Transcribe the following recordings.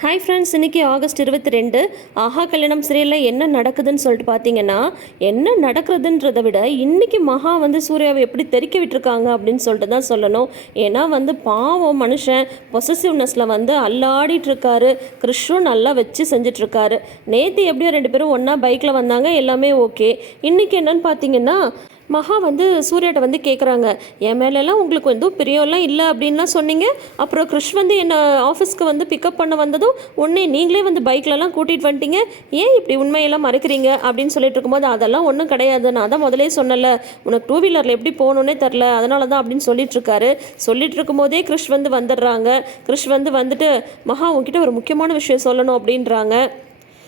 Hi friends இன்றைக்கி August இருபத்தி ரெண்டு. ஆஹா கல்யாணம் சீரியலில் என்ன நடக்குதுன்னு சொல்லிட்டு பார்த்தீங்கன்னா என்ன நடக்கிறதுன்றதை விட இன்றைக்கி மகா வந்து சூர்யாவை எப்படி தெறிக்க விட்டுருக்காங்க அப்படின்னு சொல்லிட்டு தான் சொல்லணும். ஏன்னா வந்து பாவம் மனுஷன் பொசசிவ்னஸில் வந்து அல்லாடிட்டுருக்காரு கிருஷ்ணும் நல்லா வச்சு செஞ்சிட்ருக்காரு. நேற்று எப்படியோ ரெண்டு பேரும் ஒன்றா பைக்கில் வந்தாங்க. எல்லாமே ஓகே இன்றைக்கி என்னன்னு பார்த்தீங்கன்னா மகா வந்து சூர்யாட்ட வந்து கேட்குறாங்க என் மேலெல்லாம் உங்களுக்கு வந்து பிரியம்லாம் இல்லை அப்படின்லாம் சொன்னீங்க. அப்புறம் கிருஷ் வந்து என்னை ஆஃபீஸ்க்கு வந்து பிக்கப் பண்ண வந்ததும் உடனே நீங்களே வந்து பைக்லலாம் கூட்டிகிட்டு வந்துட்டீங்க. ஏன் இப்படி உண்மையெல்லாம் மறைக்கிறீங்க? அப்படின்னு சொல்லிட்டு இருக்கும்போது அதெல்லாம் ஒன்றும் கிடையாது. நான் தான் முதலே சொன்னல உனக்கு டூ வீலரில் எப்படி போகணுன்னே தெரில அதனால தான் அப்படின்னு சொல்லிட்டு இருக்காரு. சொல்லிட்டு இருக்கும்போதே கிருஷ் வந்து வந்துடுறாங்க. கிருஷ் வந்து வந்துட்டு மகா உங்ககிட்ட ஒரு முக்கியமான விஷயம் சொல்லணும் அப்படின்றாங்க.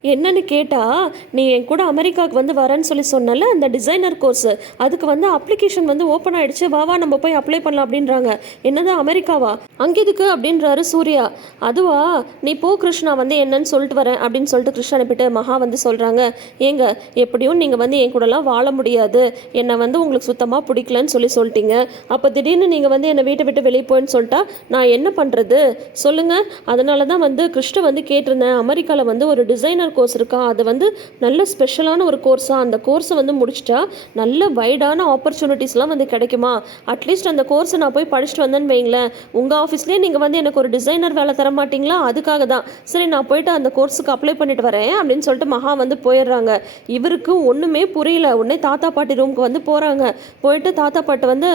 என்னன்னு கேட்டால் நீ என் கூட அமெரிக்காவுக்கு வந்து வரேன்னு சொல்லி சொன்னல அந்த டிசைனர் கோர்ஸ் அதுக்கு வந்து அப்ளிகேஷன் வந்து ஓப்பன் ஆயிடுச்சு. வா வா நம்ம போய் அப்ளை பண்ணலாம் அப்படின்றாங்க. என்னது அமெரிக்காவா? அங்கே எதுக்கு அப்படின்றாரு சூர்யா. அதுவா நீ போ கிருஷ்ணா வந்து என்னன்னு சொல்லிட்டு வரேன் அப்படின்னு சொல்லிட்டு கிருஷ்ணா அனுப்பிட்டு மகா வந்து சொல்கிறாங்க ஏங்க எப்படியும் நீங்கள் வந்து என் கூடலாம் வாழ முடியாது. என்னை வந்து உங்களுக்கு சுத்தமாக பிடிக்கலன்னு சொல்லி சொல்லிட்டீங்க. அப்போ திடீர்னு நீங்கள் வந்து என்னை வீட்டை விட்டு வெளியே போயின்னு சொல்லிட்டா நான் என்ன பண்ணுறது சொல்லுங்கள் அதனால தான் வந்து கிருஷ்ண வந்து கேட்டிருந்தேன். அமெரிக்காவில் வந்து ஒரு டிசைனர் கோர்ஸ் இருக்கா? அது வந்து நல்ல ஸ்பெஷலான ஒரு கோர்ஸாக அந்த கோர்ஸை வந்து முடிச்சிட்டா நல்ல வைடான ஆப்பர்ச்சுனிட்டிஸ்லாம் வந்து கிடைக்குமா? அட்லீஸ்ட் அந்த கோர்ஸை நான் போய் படிச்சுட்டு வந்தேன்னு வைங்களேன். உங்கள் ஆஃபீஸ்லேயே நீங்கள் வந்து எனக்கு ஒரு டிசைனர் வேலை தர மாட்டிங்களா அதுக்காக தான். சரி நான் போயிட்டு அந்த கோர்ஸுக்கு அப்ளை பண்ணிட்டு வரேன் அப்படின்னு சொல்லிட்டு மகா வந்து போயிடுறாங்க. இவருக்கு ஒன்றுமே புரியல. உடனே தாத்தா பாட்டி ரூமுக்கு வந்து போகிறாங்க போயிட்டு தாத்தா பாட்டு வந்து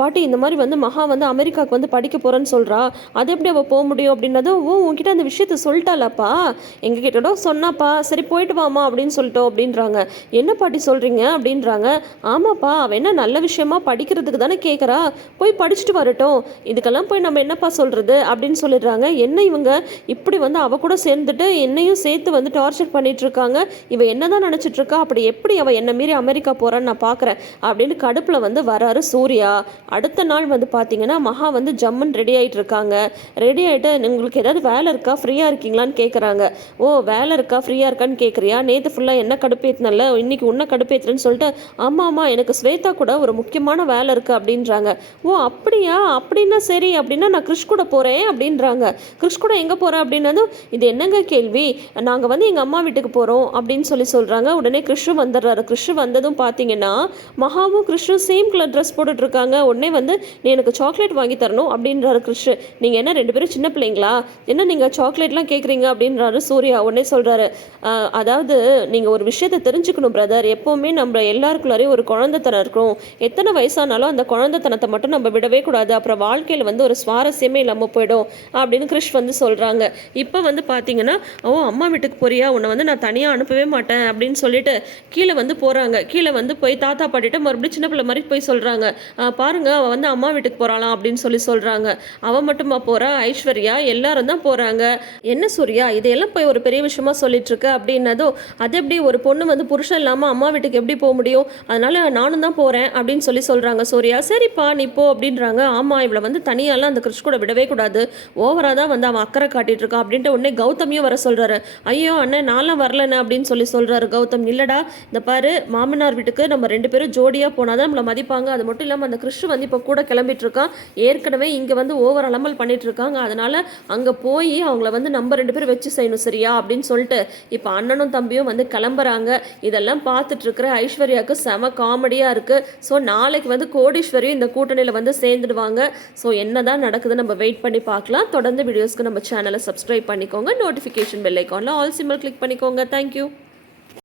பாட்டி இந்த மாதிரி வந்து மகா வந்து அமெரிக்காவுக்கு வந்து படிக்க போகிறேன்னு சொல்கிறா அது எப்படி அவள் போக முடியும்? அப்படின்னதும் ஓ உங்ககிட்ட அந்த விஷயத்த சொல்லிட்டாலப்பா எங்கள் சொன்னாப்பா. சரி போயிட்டு வாமா அப்படின்னு சொல்லிட்டோம் அப்படின்றாங்க. என்ன பாட்டி சொல்கிறீங்க அப்படின்றாங்க. ஆமாப்பா அவள் என்ன நல்ல விஷயமா படிக்கிறதுக்கு தானே கேட்குறா போய் படிச்சுட்டு வரட்டும். இதுக்கெல்லாம் போய் நம்ம என்னப்பா சொல்கிறது அப்படின்னு சொல்லிடுறாங்க. என்ன இவங்க? இப்படி வந்து அவ கூட சேர்ந்துட்டு என்னையும் சேர்த்து வந்து டார்ச்சர் பண்ணிகிட்ருக்காங்க இவ என்னதான் தான் இருக்கா? அப்படி எப்படி அவள் என்னை மீறி அமெரிக்கா போகிறான்னு நான் பார்க்குறேன் அப்படின்னு கடுப்பில் வந்து வராரு சூர்யா. அடுத்த நாள் வந்து பார்த்தீங்கன்னா மகா வந்து ஜம்முன்னு ரெடி ஆகிட்டு இருக்காங்க. ரெடி ஆகிட்டு உங்களுக்கு ஏதாவது வேலை இருக்கா? ஃப்ரீயாக இருக்கீங்களான்னு கேட்குறாங்க ஓ வேலை இருக்கா? ஃப்ரீயாக இருக்கான்னு கேட்குறியா நேற்று ஃபுல்லாக என்ன கடுப்பேற்றினல இன்னைக்கு உன்னை கடுப்பேற்றுறேன்னு சொல்லிட்டு ஆமாம் ஆமாம் எனக்கு ஸ்வேதா கூட ஒரு முக்கியமான வேலை இருக்குது அப்படின்றாங்க. ஓ அப்படியா? அப்படின்னா சரி அப்படின்னு நான் கிறிஷ் கூட போகிறேன் அப்படின்றாங்க. கிறிஷ் கூட எங்கே போகிறேன் அப்படின்னதும் இது என்னங்க கேள்வி? நாங்கள் வந்து எங்கள் அம்மா வீட்டுக்கு போகிறோம் அப்படின்னு சொல்லி சொல்கிறாங்க உடனே கிறிஷும் வந்துடுறாரு. கிறிஷு வந்ததும் பார்த்தீங்கன்னா மகாவும் கிறிஷும் சேம் கலர் ட்ரெஸ் போட்டுட்ருக்காங்க உடனே வந்து நீ எனக்கு சாக்லேட் வாங்கி தரணும் அப்படின்றாரு கிறிஷு நீங்கள் என்ன ரெண்டு பேரும் சின்ன பிள்ளைங்களா? என்ன நீங்கள் சாக்லேட்லாம் கேட்குறீங்க அப்படின்றாரு சூர்யா. உடனே சொல்கிறாரு அதாவது நீங்கள் ஒரு விஷயத்தை தெரிஞ்சுக்கணும் பிரதர் எப்போவுமே நம்ம எல்லாருக்குள்ளாரையும் ஒரு குழந்தைத்தனம் இருக்கும் எத்தனை வயசானாலும் அந்த குழந்தைத்தனத்தை மட்டும் நம்ம விடவே கூடாது. அப்புறம் வாழ்க்கையில் வந்து ஒரு சுவாரஸ்யமே இல்லாமல் போயிடும் அப்படின்னு கிறிஷ் வந்து சொல்கிறாங்க இப்போ வந்து பார்த்தீங்கன்னா ஓ அம்மா வீட்டுக்கு போறியா? உன்னை வந்து நான் தனியாக அனுப்பவே மாட்டேன். அப்படின்னு சொல்லிட்டு கீழே வந்து போகிறாங்க கீழே வந்து போய் தாத்தா பாட்டிட்ட மறுபடியும் சின்ன பிள்ளை மாதிரி போய் சொல்கிறாங்க பாருங்க அவள் வந்து அம்மா வீட்டுக்கு போகிறாளாம் அப்படின்னு சொல்லி சொல்கிறாங்க அவள் மட்டுமா போகிறா ஐஸ்வர்யா? எல்லாரும் தான் போகிறாங்க என்ன சூர்யா? இதையெல்லாம் போய் ஒரு பெரிய விஷயமா சொல்லிட்டு இருக்க அப்படின்னதும் அது எப்படி? ஒரு பொண்ணு வந்து புருஷன் இல்லாமல் அம்மா வீட்டுக்கு எப்படி போக முடியும்? அதனால நானும் தான் போகிறேன் அப்படின்னு சொல்லி சொல்கிறாங்க சூர்யா. சரிப்பா நீ போ. அப்படின்றாங்க. ஆமாம் இவளை வந்து தனியாலாம் அந்த கிறிஷ் கூட விடவே கூடாது. ஓவராக தான் வந்து அவன் அக்கறை காட்டிட்டு இருக்கான் அப்படின்ட்டு உடனே கௌதமியும் வர சொல்கிறாரு ஐயோ அண்ணன் நான்லாம் வரலண்ணே அப்படின்னு சொல்லி சொல்கிறாரு கௌதம். இல்லைடா இந்த பாரு மாமனார் வீட்டுக்கு நம்ம ரெண்டு பேரும் ஜோடியாக போனால் தான் நம்மளை மதிப்பாங்க. அது மட்டும் இல்லாமல் அந்த கிறிஷ் வந்து இப்போ கூட கிளம்பிட்டு இருக்கான். ஏற்கனவே இங்கே வந்து ஓவர் அலம்பல் பண்ணிட்டு இருக்காங்க. அதனால் அங்கே போய் அவங்கள வந்து நம்ம ரெண்டு பேரும் வச்சு செய்யணும் சரியா? அப்படின்னு சொல்லிட்டு இப்போ அண்ணனும் தம்பியும் வந்து கிளம்புறாங்க. இதெல்லாம் பார்த்துட்டு இருக்கிற ஐஸ்வர்யாவுக்கு செம காமெடியாக இருக்குது ஸோ நாளைக்கு வந்து கோடீஸ்வரியும் இந்த கூட்டணியில் வந்து சேர்ந்துடுவாங்க. ஸோ என்னதான் நடக்குது நம்ம வெயிட் பண்ணி பார்க்கலாம். தொடர்ந்து வீடியோஸ்க்கு நம்ம சேனலை சப்ஸ்கிரைப் பண்ணிக்கோங்க. நோட்டிஃபிகேஷன் பெல் ஐக்கானில் ஆல் சிம்பிள் கிளிக் பண்ணிக்கோங்க. Thank you